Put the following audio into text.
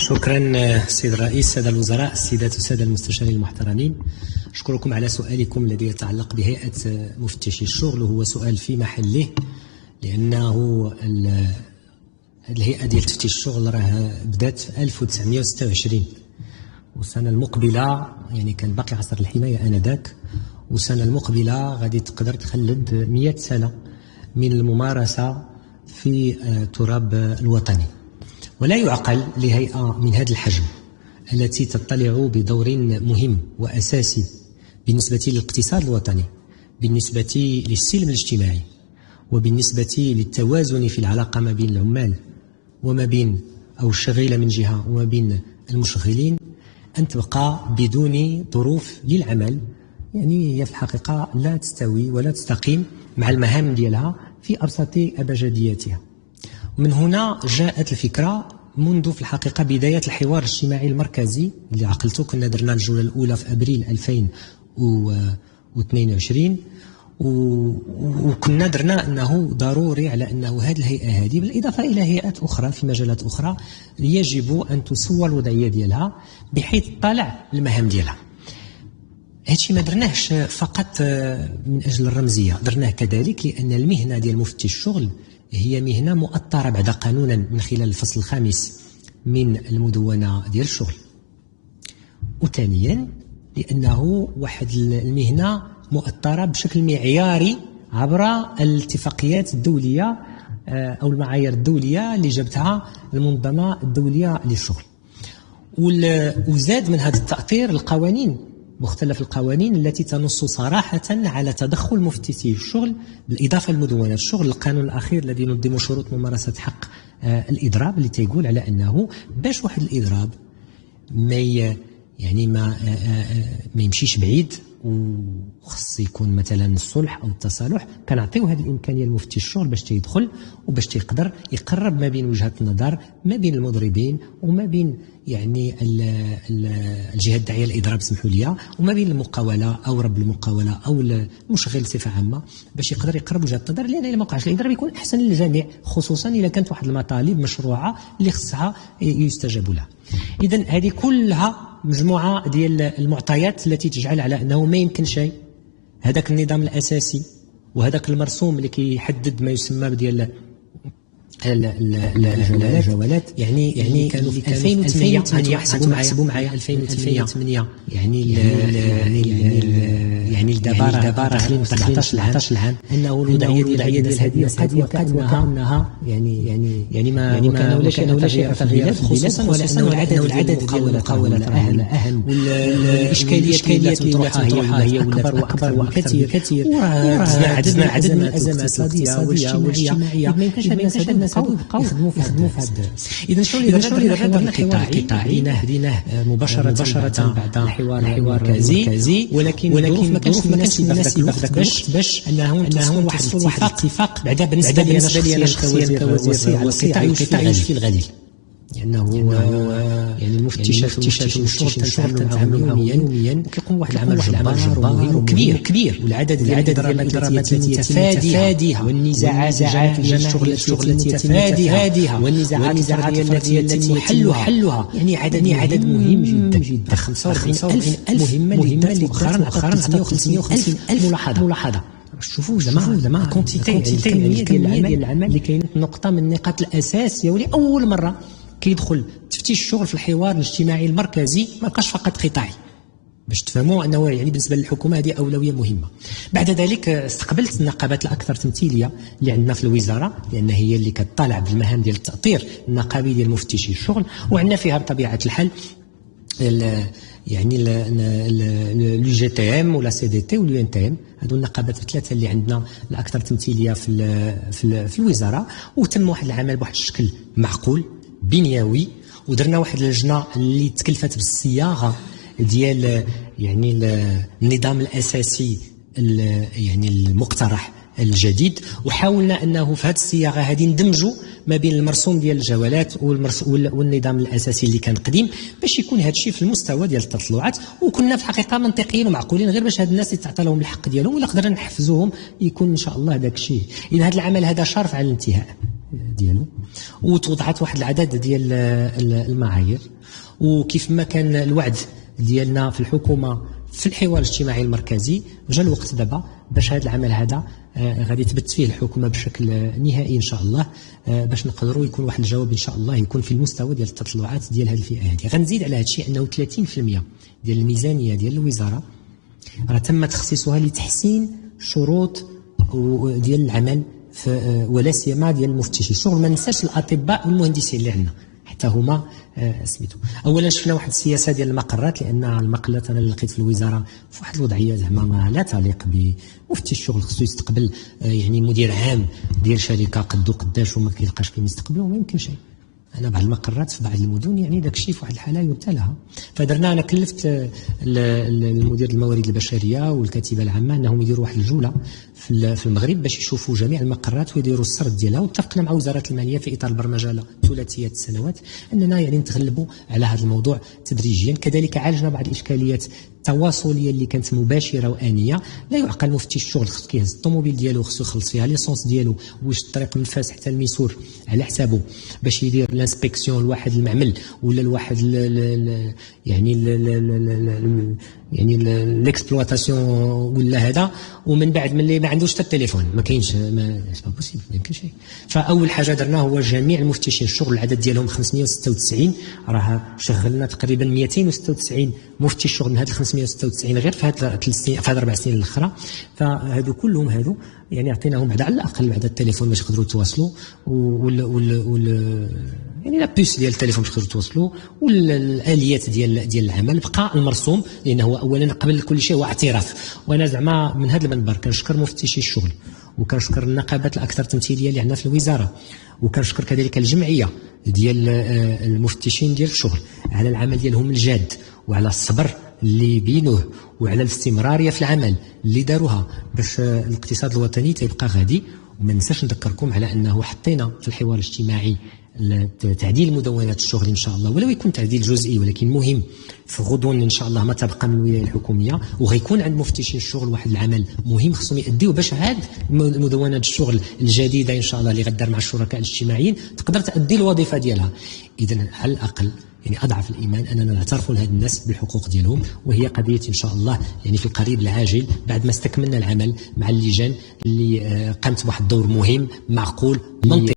شكرا سيد الرئيس، السادة الوزراء، السيدات والسادة المستشارين المحترمين. أشكركم على سؤالكم الذي يتعلق بهيئة مفتشي الشغل، وهو سؤال في محله، لأنه الهيئة ديال تفتيش الشغل راه بدات في 1926، والسنة المقبلة يعني كان باقي عصر الحماية آنذاك، والسنة المقبلة غادي تقدر تخلد 100 سنة من الممارسة في التراب الوطني. ولا يعقل لهيئة من هذا الحجم التي تطلع بدور مهم وأساسي بالنسبة للاقتصاد الوطني، بالنسبة للسلم الاجتماعي، وبالنسبة للتوازن في العلاقة ما بين العمال وما بين أو الشغيلة من جهة وما بين المشغلين، أن تبقى بدون ظروف للعمل. يعني هي في الحقيقة لا تستوي ولا تستقيم مع المهام ديالها في أبسط أبجدياتها. ومن هنا جاءت الفكرة منذ في الحقيقة بداية الحوار الاجتماعي المركزي اللي عقلته. كنا درنا الجولة الأولى في أبريل 2022، وكنا درنا أنه ضروري على أنه هذه الهيئة هذه بالإضافة إلى هيئات أخرى في مجالات أخرى يجب أن تسوى الوضعية ديالها بحيث تطلع المهام ديالها. هادشي ما درناهش فقط من أجل الرمزية، درناه كذلك لأن المهنة ديال مفتش الشغل هي مهنة مؤطرة بعد قانونا من خلال الفصل الخامس من المدونة ديال الشغل، وثانيا لأنه واحد المهنة مؤطرة بشكل معياري عبر الاتفاقيات الدولية أو المعايير الدولية اللي جابتها المنظمة الدولية للشغل. وزاد من هذا التأطير القوانين، مختلف القوانين التي تنص صراحة على تدخل مفتشي الشغل بالإضافة لمدونة الشغل. القانون الأخير الذي ينظم شروط ممارسة حق الإضراب اللي تيقول على أنه باش واحد الإضراب ما يمشيش بعيد وخص يكون مثلا الصلح او التصالح، كنعطيو هذه الامكانيه لمفتش الشغل باش تيدخل وباش تيقدر يقرب ما بين وجهات النظر ما بين المضربين وما بين يعني الجهه الداعيه للاضراب، سمحوا لي، وما بين المقاوله او رب المقاوله او المشغل بصفه عامه، باش يقدر يقرب وجهات النظر، لان الا ما وقعش الاضراب يكون احسن للجميع، خصوصا اذا كانت واحد المطالب مشروعه اللي خصها يستجاب لها. اذا هذه كلها مجموعة ديال المعطيات التي تجعل على أنه ما يمكن شيء هذاك النظام الأساسي وهذاك المرسوم اللي كيحدد ما يسمى بديال الجوالات. يعني كانوا في 2008 حسبوا معايا 2008 يعني دابا داخلين 17 عام انه الوضعيه ديال هذه قد وكانها يعني ما كان ولا شيء تغييرات، خصوصا ولانه العدد ديال المقاولات اهم، والاشكاليات اللي تطرحها هي اكبر وكثير، وعددنا عدد من الازمات الاقتصاديه والاجتماعيه. ما يمكنش الناس يبقاو يخدموا في هذا. اذا شنو اللي درنا الحوار القطاعي بديناه مباشره بعد الحوار المركزي، ولكن ما كانش مناسبه في ذاك الوقت باش انهم واحد الاتفاق بعدا بالنسبه لي انا شخصيا كوزير القطاع يشفي الغليل، لانه يعني المفتشات والشغل تنتعاملوا يوميا وكيقوم واحد العمل جبار وكبير، والعدد ديال الإضرابات التي يتفاديها والنزاعات ديال الشغل التي يتفاديها والنزاعات التي حلها، يعني عدد مهم جدا. 45,000 مهمة مؤخرا 550,000 ملاحظة. شوفوا زعما الكمية ديال العمل اللي كاينه نقطة من نقاط الأساس واللي أول مرة كيدخل تفتيش الشغل في الحوار الاجتماعي المركزي، ما بقاش فقط قطاعي، باش تفهموا انه يعني بالنسبه للحكومه هذه اولويه مهمه. بعد ذلك استقبلت النقابات الاكثر تمثيليه اللي عندنا في الوزاره، لان هي اللي كتطالع بالمهام ديال التاطير النقابي ديال مفتشي الشغل، وعندنا فيها بطبيعه الحال يعني لو جي تي ام ولا سي دي تي واليو ان تي ام، هذو النقابات الثلاثه اللي عندنا الاكثر تمثيليه في الوزاره. وتم واحد العمل بواحد الشكل معقول بنيوي، ودرنا واحد اللجنه اللي تكلفت بالصياغه ديال يعني النظام الاساسي يعني المقترح الجديد، وحاولنا انه في هذه الصياغه هذه ندمجوا ما بين المرسوم ديال الجوالات والنظام الاساسي اللي كان قديم، باش يكون هذا الشيء في المستوى ديال التطلعات، وكنا في الحقيقه منطقيين ومعقولين، غير باش هاد الناس يتعطى لهم الحق ديالهم ولا قدرنا نحفزوهم يكون ان شاء الله داك الشيء. اذا هذا العمل هذا شارف على الانتهاء. ديالو، وتوضعت واحد العدد ديال المعايير. وكيف ما كان الوعد ديالنا في الحكومه في الحوار الاجتماعي المركزي، جا الوقت دابا باش هذا العمل هذا غادي تبت فيه الحكومه بشكل نهائي ان شاء الله، باش نقدروا يكون واحد الجواب ان شاء الله يكون في المستوى ديال التطلعات ديال هذه الفئه هذه. غنزيد على هذا الشيء انه 30% ديال الميزانيه ديال الوزاره راه تم تخصيصها لتحسين شروط ديال العمل ولا سيما ديال المفتشين الشغل. ما ننساش الاطباء والمهندسين اللي عندنا حتى هما سميتو. اولا شفنا واحد السياسه ديال المقرات، لان المقرات انا اللي لقيت في الوزاره في واحد الوضعيه زعما لا تليق بمفتي الشغل. خصو يستقبل يعني مدير عام ديال شركه قدو قداش وما كيلقاش فين يستقبلو، ما يمكنش. انا بعض المقرات في بعض المدن يعني داك الشيء في واحد الحاله يرثى لها. فدرنا، انا كلفت المدير الموارد البشريه والكاتبه العامه انهم يديروا واحد الجوله في المغرب باش يشوفوا جميع المقرات ويديروا السرد ديالها. واتفقنا مع وزاره الماليه في اطار البرمجه ثلاثيه السنوات اننا يعني نتغلبوا على هذا الموضوع تدريجيا. كذلك عالجنا بعض الاشكاليات التواصليه اللي كانت مباشره وانيه. لا يعقل مفتش الشغل خصو كيهز الطوموبيل ديالو، خصو يخلص فيها ليسونس ديالو، واش الطريق من فاس حتى الميسور على حسابه باش يدير لانسبكسيون لواحد المعمل ولا لواحد يعني الاكسبلواتاسيون ولا هذا، ومن بعد ملي ما عندوش حتى التليفون ما كاينش، ما بوسيبل، ما يمكنش. فاول حاجه درنا هو جميع المفتشين الشغل العدد ديالهم 596، راه شغلنا تقريبا 296 مفتي الشغل من هاد 596 غير في هاد 4 سنين الاخرى. فهادو كلهم هادو يعني عطيناهم بعد على الاقل بعد التليفون باش يقدروا يتواصلوا، يعني لا بوس ديال التليفون باش يقدروا يتواصلوا، والاليات ديال العمل بقى المرسوم، لانه هو اولا قبل كل شيء هو اعتراف. وانا زعما من هذا المنبر كنشكر مفتشي الشغل، وكنشكر النقابات الاكثر تمثيليه اللي عندنا في الوزاره، وكنشكر كذلك الجمعيه ديال المفتشين ديال الشغل على العمل ديالهم الجاد وعلى الصبر اللي بينوه وعلى الاستمراريه في العمل اللي داروها باش الاقتصاد الوطني تيبقى غادي. وما ننساش نذكركم على انه حطينا في الحوار الاجتماعي تعديل مدونات الشغل ان شاء الله، ولو يكون تعديل جزئي ولكن مهم في غضون ان شاء الله ما تبقى من الولايه الحكوميه. وغيكون عند مفتشين الشغل واحد العمل مهم خصهم يأديوه باش هاد مدونات الشغل الجديده ان شاء الله اللي غدار مع الشركاء الاجتماعيين تقدر تأدي الوظيفه ديالها. اذا على الاقل يعني اضعف الايمان اننا نعترفوا لهذ الناس بالحقوق ديالهم، وهي قضيه ان شاء الله يعني في القريب العاجل بعد ما استكملنا العمل مع اللجان اللي قامت بواحد الدور مهم معقول منطقي.